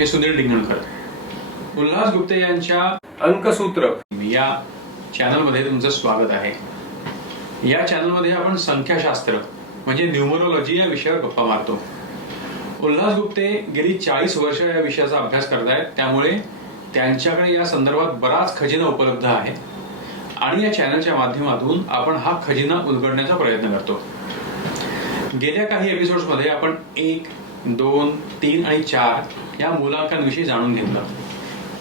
हे सुनील डिंगणकर. उल्हास गुप्ते यांच्या अंकसूत्र. या चॅनलमध्ये तुमचं स्वागत आहे. या चॅनलमध्ये आपण संख्याशास्त्र म्हणजे न्युमरोलॉजी या विषयावर गप्पा मारतो. उल्हास गुप्ते गेली चाळीस वर्ष या विषयाचा अभ्यास करतायत त्यामुळे त्यांच्याकडे या संदर्भात बराच खजिना उपलब्ध आहे. आणि या चॅनलच्या माध्यमातून आपण हा खजिना उलगडण्याचा प्रयत्न करतो. गेल्या काही एपिसोड्समध्ये आपण एक दोन तीन आणि चार या मुलांकांविषयी जाणून घेतलं.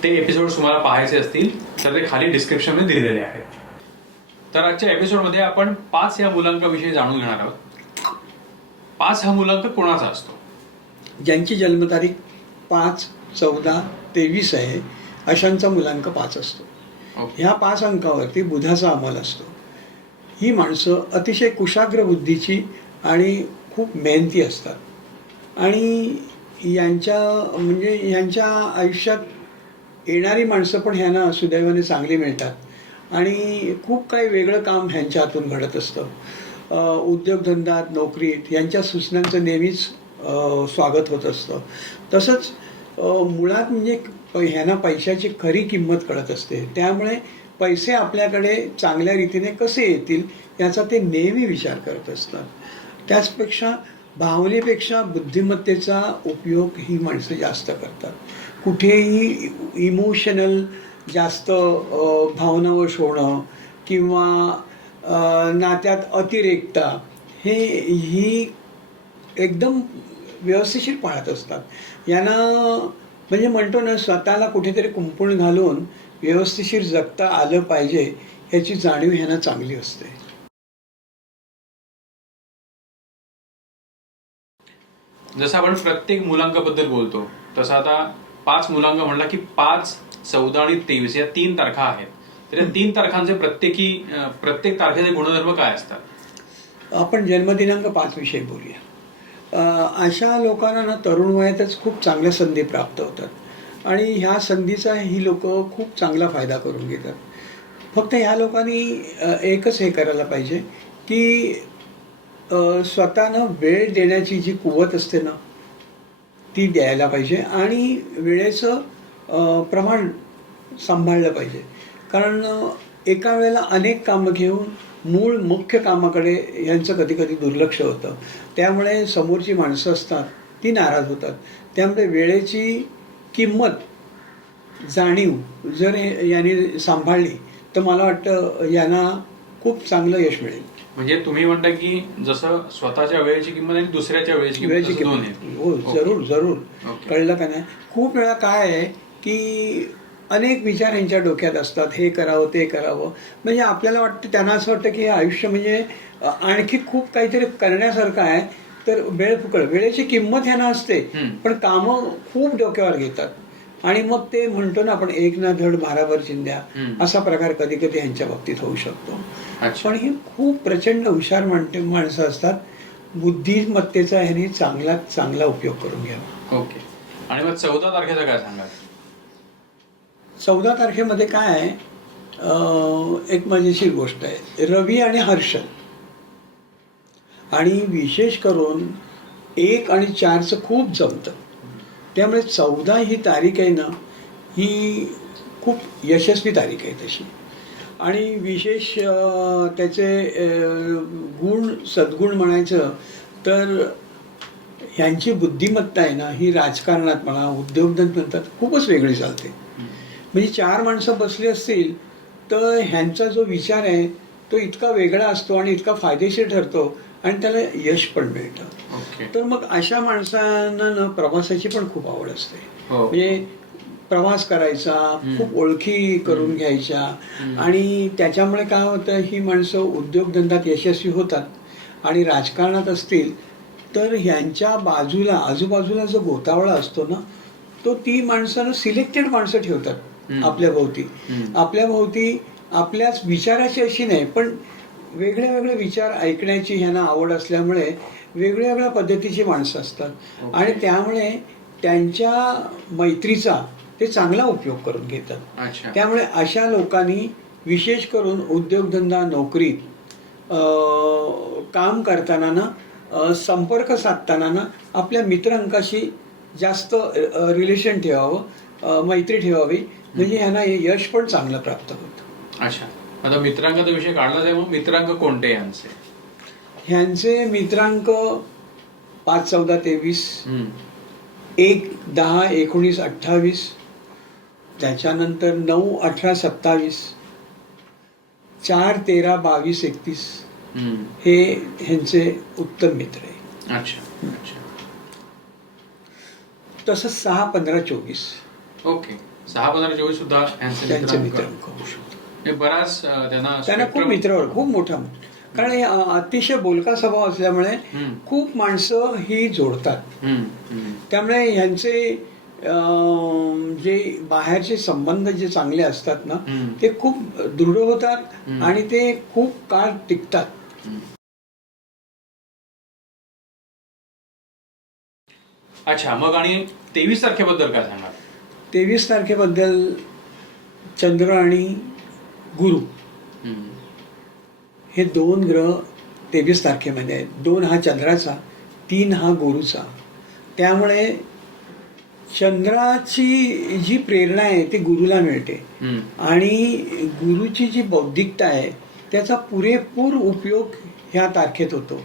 ते एपिसोड तुम्हाला पाहायचे असतील तर ते खाली डिस्क्रिप्शनमध्ये दिलेले आहेत. तर आजच्या एपिसोडमध्ये आपण पाच या मुलांकाविषयी जाणून घेणार आहोत. पाच हा मुलांक कोणाचा असतो? ज्यांची जन्मतारीख पाच चौदा तेवीस आहे अशांचा मुलांक पाच असतो. ह्या पाच अंकावरती बुधाचा अंमल असतो. ही माणसं अतिशय कुशाग्र बुद्धीची आणि खूप मेहनती असतात. आणि यांच्या म्हणजे यांच्या आयुष्यात येणारी माणसं पण ह्यांना सुदैवाने चांगली मिळतात. आणि खूप काही वेगळं काम ह्यांच्या हातून घडत असतं. उद्योगधंदात उद्योगधंद्यात नोकरीत यांच्या सूचनांचं नेहमीच स्वागत होत असतं. तसंच मुळात म्हणजे ह्यांना पैशाची खरी किंमत कळत असते. त्यामुळे पैसे आपल्याकडे चांगल्या रीतीने कसे येतील याचा ते नेहमी विचार करत असतात. त्याचपेक्षा भावनेपेक्षा बुद्धिमत्तेचा उपयोग ही माणसं जास्त करतात. कुठेही इमोशनल जास्त भावनावश होणं किंवा नात्यात अतिरेकता हे ही एकदम व्यवस्थिशीर पाळत असतात. यांना म्हणजे म्हणतो ना स्वतःला कुठेतरी कुंपण घालून व्यवस्थिशीर जगता आलं पाहिजे याची जाणीव ह्यांना चांगली असते. जसं आपण प्रत्येक मुलांकाबद्दल बोलतो तसं आता पाच मुलांक म्हणला की पाच चौदा आणि तेवीस या तीन तारखा आहेत. तर या तीन तारखांचे प्रत्येकी प्रत्येक तारखेचे गुणधर्म काय असतात? आपण जन्मदिनांक पाच विषयी बोलूया. अशा लोकांना ना तरुण वयातच खूप चांगल्या संधी प्राप्त होतात. आणि ह्या संधीचा ही लोक खूप चांगला फायदा करून घेतात. फक्त ह्या लोकांनी एकच हे करायला पाहिजे की स्वतःनं वेळ देण्याची जी कुवत असते ना ती द्यायला पाहिजे आणि वेळेचं प्रमाण सांभाळलं पाहिजे. कारण एका वेळेला अनेक कामं घेऊन मूळ मुख्य कामाकडे यांचं कधी कधी दुर्लक्ष होतं. त्यामुळे समोरची माणसं असतात ती नाराज होतात. त्यामुळे वेळेची किंमत जाणीव जर याने यांनी सांभाळली तर मला वाटतं यांना खूप चांगलं यश मिळेल. म्हणजे तुम्ही म्हणता की जसं स्वतःच्या वेळेची किंमत आणि दुसऱ्याच्या वेळेची वेळेची दोन किंमत. आहेत हो ओके. जरूर जरूर. ओके. कळलं का नाही? खूप वेळा काय आहे की अनेक विचार यांच्या डोक्यात असतात. हे करावं ते करावं. म्हणजे आपल्याला वाटतं त्यांना असं वाटतं की हे आयुष्य म्हणजे अ, आणखी खूप काहीतरी करण्यासारखं आहे. तर वेळ फुकळ वेळेची किंमत ह्यांना असते. पण कामं खूप डोक्यावर घेतात. आणि मग ते म्हणतो ना आपण एक ना धड भाराभर चिंध्या. असा प्रकार कधी कधी यांच्या बाबतीत होऊ शकतो. पण ही खूप प्रचंड हुशार म्हणते माणसं असतात. बुद्धिमत्तेचा ह्यांनी चांगला चांगला उपयोग करून घ्यावा ओके. आणि मग चौदा तारखेचा काय सांगाल? चौदा तारखेमध्ये काय आहे? एक मजेशीर गोष्ट आहे. रवी आणि हर्षल. आणि विशेष करून एक आणि चारचं खूप जमतं. त्यामुळे चौदा ही तारीख आहे ना ही खूप यशस्वी तारीख आहे तशी. आणि विशेष त्याचे गुण सद्गुण म्हणायचं तर ह्यांची बुद्धिमत्ता आहे ना ही राजकारणात म्हणा उद्योगधंद्यात खूपच वेगळी चालते. म्हणजे चार माणसं बसली असतील तर ह्यांचा जो विचार आहे तो इतका वेगळा असतो आणि इतका फायदेशीर ठरतो आणि त्याला यश पण मिळतं. तर मग अशा माणसांना ना प्रवासाची पण खूप आवड असते. हो. म्हणजे प्रवास करायचा खूप ओळखी करून घ्यायच्या. आणि त्याच्यामुळे काय होतं ही माणसं उद्योगधंद्यात यशस्वी होतात आणि राजकारणात असतील तर ह्यांच्या बाजूला आजूबाजूला जो गोतावळा असतो ना तो ती माणसं सिलेक्टेड माणसं ठेवतात. आपल्या भोवती. आपल्या भोवती आपल्याच विचाराची अशी नाही पण वेगळे वेगळे विचार ऐकण्याची ह्यांना आवड असल्यामुळे वेगळ्या वेगळ्या पद्धतीची माणसं असतात. आणि त्यामुळे त्यांच्या मैत्रीचा ते चांगला उपयोग करून घेतात. त्यामुळे अशा लोकांनी विशेष करून उद्योगधंदा नोकरीत काम करताना ना संपर्क साधताना ना आपल्या मित्रांकाशी जास्त रिलेशन ठेवावं मैत्री ठेवावी म्हणजे ह्यांना हे यश पण चांगलं प्राप्त होतं. अच्छा. आता मित्रांकाचा विषय काढला आहे मग मित्रांक कोणते यांचे? ह्यांचे मित्रांक पाच चौदा तेवीस हम्म. एक दहा एकोणीस अठ्ठावीस त्याच्यानंतर नऊ अठरा सत्तावीस चार तेरा बावीस एकतीस हम्म. हे ह्यांचे उत्तम मित्र आहे अच्छा अच्छा. तसंच सहा पंधरा चोवीस. ओके. सहा पंधरा चोवीस सुद्धा यांचे त्यांचे मित्रांक मित्रांक. होऊ शकतात. हे बराच त्यांना त्यांना खूप मित्रावर खूप मोठा कारण अतिशय बोलका स्वभाव असल्यामुळे. खूप माणसं ही जोडतात. त्यामुळे ह्यांचे अं, जे बाहेरचे संबंध जे चांगले असतात ना. ते खूप दृढ होतात. आणि ते खूप काळ टिकतात अच्छा मग आणि तेवीस तारखेबद्दल काय सांगाल तेवीस तारखेबद्दल चंद्र आणि गुरु. हे दोन ग्रह तेवीस तारखेमध्ये आहेत. दोन हा चंद्राचा तीन हा गुरुचा. त्यामुळे चंद्राची जी प्रेरणा आहे ती गुरुला मिळते. आणि गुरुची जी बौद्धिकता आहे त्याचा पुरेपूर उपयोग ह्या तारखेत होतो.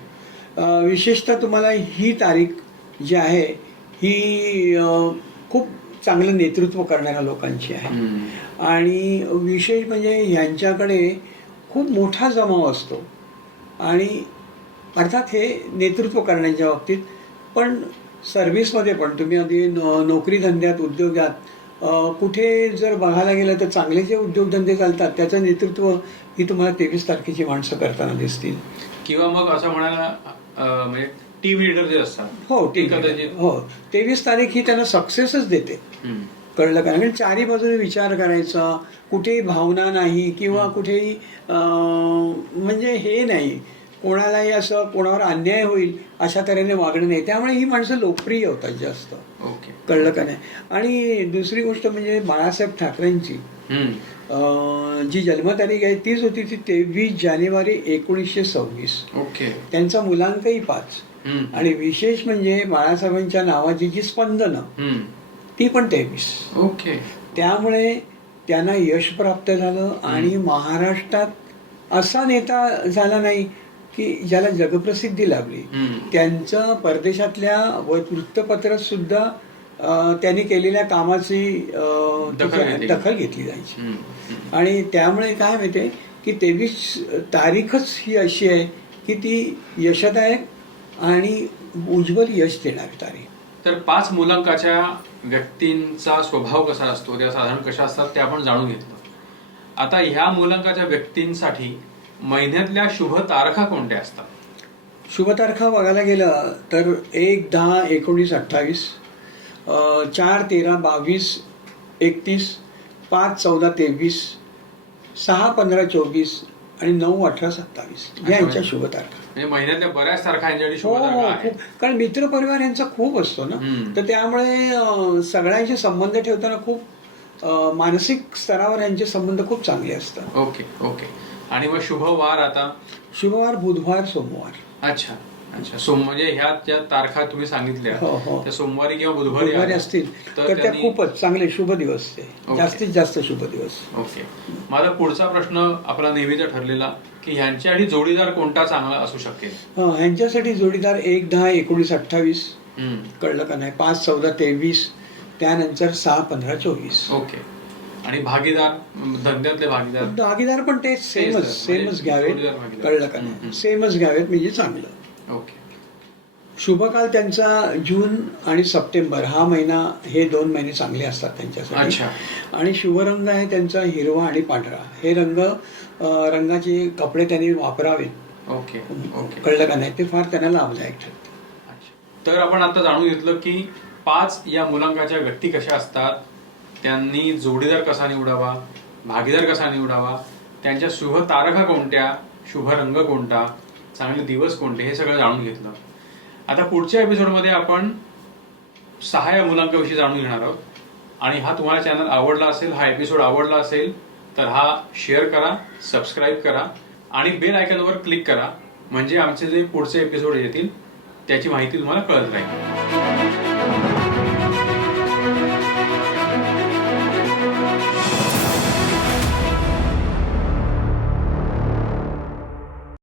विशेषतः तुम्हाला ही तारीख जी आहे ही खूप चांगलं नेतृत्व करणाऱ्या लोकांची आहे. आणि विशेष म्हणजे यांच्याकडे खूप मोठा जमाव असतो. आणि अर्थात हे नेतृत्व करण्याच्या बाबतीत पण सर्व्हिसमध्ये पण तुम्ही अगदी नोकरी धंद्यात उद्योगात कुठे जर बघायला गेलं तर चांगले जे उद्योगधंदे चालतात त्याचं नेतृत्व ही तुम्हाला तेवीस तारखेची माणसं करताना दिसतील. किंवा मग असं म्हणायला म्हणजे टीम लिडर जे असतात हो ते ठीक आहे. कदाचित हो. तेवीस तारीख ही त्यांना सक्सेसच देते. हम्म. कळलं का? कारण चारी बाजूने विचार करायचा. कुठेही भावना नाही किंवा कुठेही अं, म्हणजे हे नाही. कोणालाही असं कोणावर अन्याय होईल अशा तऱ्हेने वागणं नाही. त्यामुळे ही माणसं लोकप्रिय होतात जास्त. ओके. कळलं का नाही? आणि दुसरी गोष्ट म्हणजे बाळासाहेब ठाकरेंची. हम्म. अं, जी जन्मतारीख आहे तीच होती ती तेवीस जानेवारी एकोणीसशे सव्वीस. ओके. त्यांचा मुलांकही पाच. आणि विशेष म्हणजे बाळासाहेबांच्या नावाची जी स्पंदनं. ती पण तेवीस ओके त्यामुळे त्यांना यश प्राप्त झालं आणि महाराष्ट्रात असा नेता झाला नाही की ज्याला जगप्रसिद्धी लाभली. त्यांचं परदेशातल्या व- वृत्तपत्रात सुद्धा त्यांनी केलेल्या कामाची दखल घेतली. जायची. आणि त्यामुळे काय माहितीये की तेवीस तारीखच ही अशी आहे की ती यशदायक आणि उज्ज्वल यश देणारी तारीख तर पाच मुलांकाच्या व्यक्तींचा स्वभाव कसा असतो त्या साधारण कशा असतात ते आपण जाणून घेतलं. आता ह्या मुलांकाच्या व्यक्तींसाठी महिन्यातल्या शुभ तारखा कोणत्या असतात? शुभतारखा बघायला गेलं तर एक दहा एकोणीस अठ्ठावीस चार तेरा बावीस एकतीस पाच चौदा तेवीस सहा पंधरा चोवीस आणि नऊ अठरा सत्तावीस. यांच्या शुभतारखा म्हणजे महिन्यातल्या बऱ्याच तारखा यांच्यासाठी हो हो खूप. कारण मित्रपरिवार यांचा खूप असतो ना. हम्म. तर त्यामुळे अं, सगळ्यांचे संबंध ठेवताना खूप अं, मानसिक स्तरावर यांचे संबंध खूप चांगले असतात. Okay okay. आणि मग शुभ वार आता. शुभवार बुधवार सोमवार. अच्छा. अच्छा सोम म्हणजे ह्या ज्या तारखा तुम्ही सांगितल्या हो, हो. त्या सोमवारी किंवा बुधवारी बुधवारी आल्या, असतील. तर त्या त्यांनी- खूपच चांगले शुभ दिवस ते ओके. जास्तीत जास्त शुभ दिवस. ओके. माझा पुढचा प्रश्न आपला नेहमीचा ठरलेला की ह्यांच्यासाठी जोडीदार कोणता चांगला असू शकेल? हं, ह्यांच्यासाठी जोडीदार एक दहा एकोणीस अठ्ठावीस. हम्म. कळलं का नाही? पाच चौदा तेवीस. त्यानंतर सहा पंधरा चोवीस. ओके. आणि भागीदार धंद्यातले भागीदार? भागीदार पण ते सेमच म्हणजे सेमच घ्यावेत. जोडीदार भागीदार. कळलं का. नाही? सेमच घ्यावेत म्हणजे चांगलं. ओके. शुभकाळ त्यांचा जून आणि सप्टेंबर हा महिना हे दोन महिने चांगले असतात त्यांच्यासाठी. अच्छा. आणि शुभरंग आहे त्यांचा हिरवा आणि पांढरा. हे रंग रंगाचे कपडे त्यांनी वापरावेत. Okay okay. कळलं का नाही? ते फार त्यांना लाभदायक ठरतं. अच्छा. तर आपण आता जाणून घेतलं की पाच या मुलांकाच्या व्यक्ती कशा असतात? त्यांनी जोडीदार कसा निवडावा? भागीदार कसा निवडावा? त्यांच्या शुभ तारखा कोणत्या? शुभ रंग कोणता? चांगले दिवस कोणते हे सगळं जाणून घेतलं. आता पुढच्या एपिसोडमध्ये आपण सहा या मुलांकाविषयी जाणून घेणार आहोत. आणि हा तुम्हाला चॅनल आवडला असेल हा एपिसोड आवडला असेल तर हा शेअर करा सबस्क्राईब करा आणि बेल आयकॉनवर क्लिक करा. म्हणजे आमचे जे पुढचे एपिसोड येतील त्याची माहिती तुम्हाला कळत राहील.